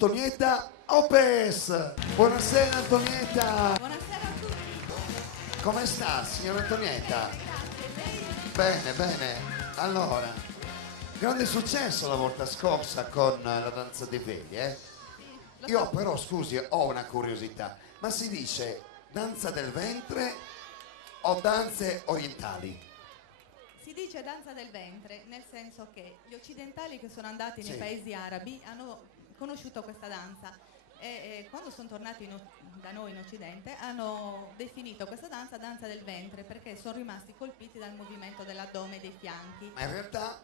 Antonietta Opes. Buonasera Antonietta. Buonasera a tutti. Come sta signora Antonietta? Bene, bene. Allora, grande successo la volta scorsa con la danza dei veli, eh? Io però, scusi, ho una curiosità. Ma si dice danza del ventre o danze orientali? Si dice danza del ventre, nel senso che gli occidentali che sono andati nei paesi arabi hanno conosciuto questa danza e quando sono tornati da noi in Occidente hanno definito questa danza del ventre, perché sono rimasti colpiti dal movimento dell'addome e dei fianchi. Ma in realtà?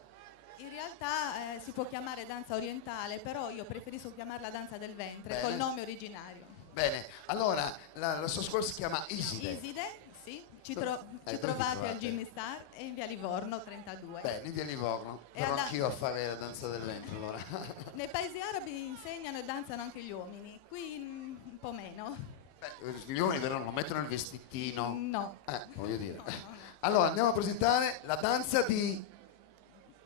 In realtà si può chiamare danza orientale, però io preferisco chiamarla danza del ventre. Bene. Col nome originario. Bene, allora la sua scuola si chiama Iside. Iside, sì, ci dove vi trovate al trovate? Jimmy Star e in via Livorno 32. Bene, via Livorno. E Però anch'io a fare la danza del ventre allora. Nei paesi arabi insegnano e danzano anche gli uomini, qui un po' meno. Beh, gli uomini però non mettono il vestitino. No. Voglio dire. No. Allora andiamo a presentare la danza di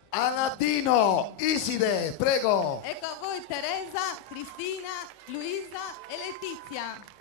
Aladino. Iside, prego. Ecco a voi Teresa, Cristina, Luisa e Letizia.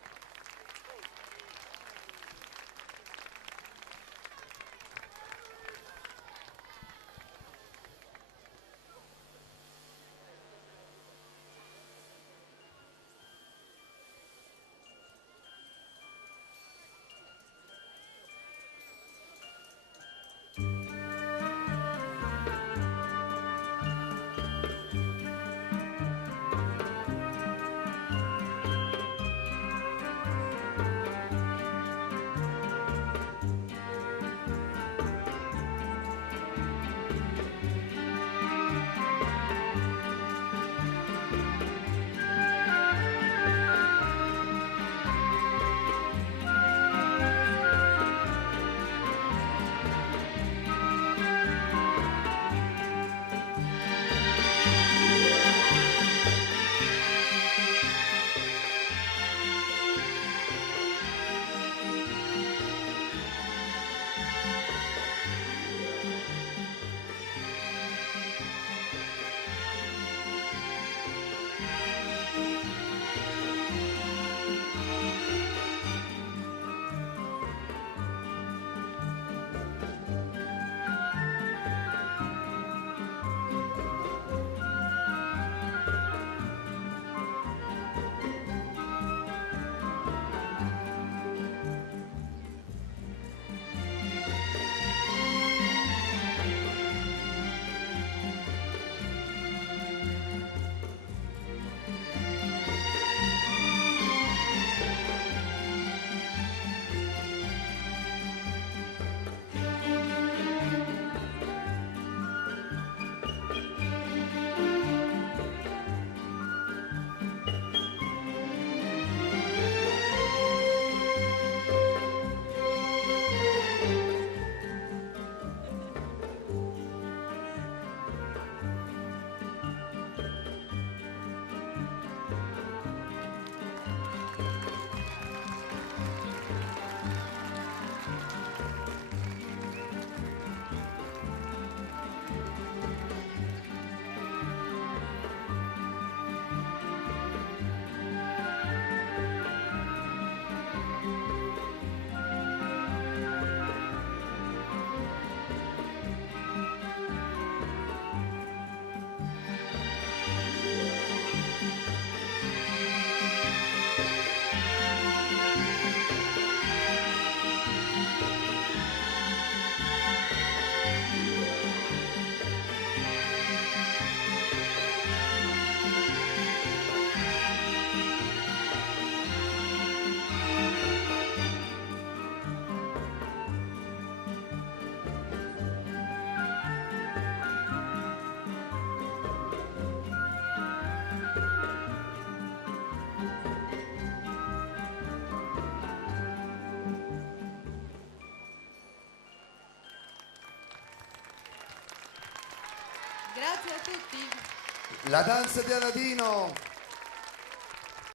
Grazie a tutti. La danza di Aladino.